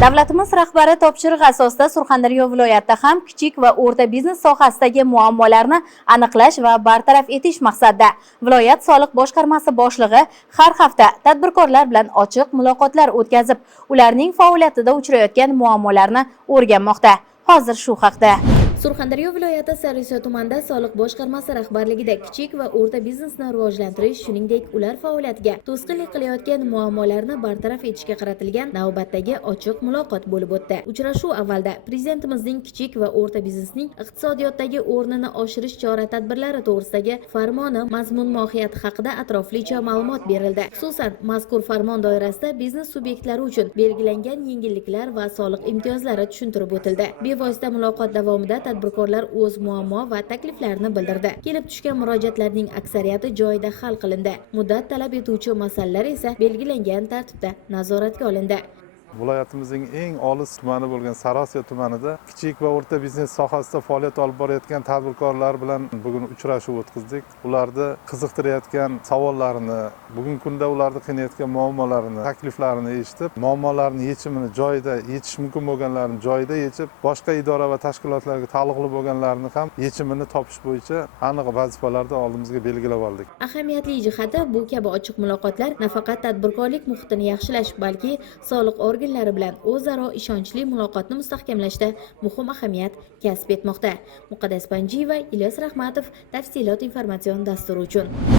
Davlatimiz rahbari topshirig'i asosida Surxondaryo viloyatida ham kichik va o'rta biznes sohasidagi muammolarni aniqlash va bartaraf etish maqsadida viloyat soliq boshqarmasi boshlig'i har hafta tadbirkorlar bilan ochiq muloqotlar o'tkazib, ularning faoliyatida uchrayotgan muammolarni o'rganmoqda. Hozir shu haqda Surxondaryo viloyati Sarisiyo tumanida soliq boshqarmasi rahbarligida kichik va o'rta biznesni rivojlantirish, shuningdek, ular faoliyatiga to'sqinlik qilayotgan muammolarni bartaraf etishga qaratilgan navbatdagi ochiq muloqot bo'lib o'tdi. Uchrashuv avvalda Prezidentimizning kichik va o'rta biznesning iqtisodiyotdagi o'rnini oshirish chora-tadbirlari to'g'risidagi farmoni mazmun-mohiyati haqida atroflicha ma'lumot berildi. Xususan, mazkur farmon doirasida biznes subyektlari uchun belgilangan yengilliklar va soliq imtiyozlari tushuntirib o'tildi. Bevosita muloqot davomida tadbirkorlar o'z muammo va takliflarini bildirdi. Kelib tushgan murojaatlarning aksariyati joyida hal qilindi. Muddat talab etuvchi masalalar esa belgilangan tartibda nazoratga olindi. Viloyatimizning eng olis tumani bo'lgan Sarosiyo tumanida kichik va o'rta biznes sohasida faoliyat olib borayotgan tadbirkorlar bilan bugun uchrashuv o'tkazdik. Ularni qiziqtirayotgan savollarini, bugungi kunda ularni qiynayotgan muammolarini, takliflarini eshitib, muammolarning yechimini joyida, yechish mumkin bo'lganlarini joyida yechib, boshqa idora va tashkilotlarga taalluqli bo'lganlarini ham yechimini topish bo'yicha aniq vazifalarni oldimizga belgilab oldik. Ahamiyatli jihati bu kabi ochiq muloqotlar nafaqat tadbirkorlik muhitini yaxshilash, balki soliq organlari bilan o'zaro ishonchli muloqotni mustahkamlashda muhim ahamiyat kasb etmoqda. Muqaddas Panjiyeva, Ilyos Rahmatov, tafsilot informatsion dasturi uchun.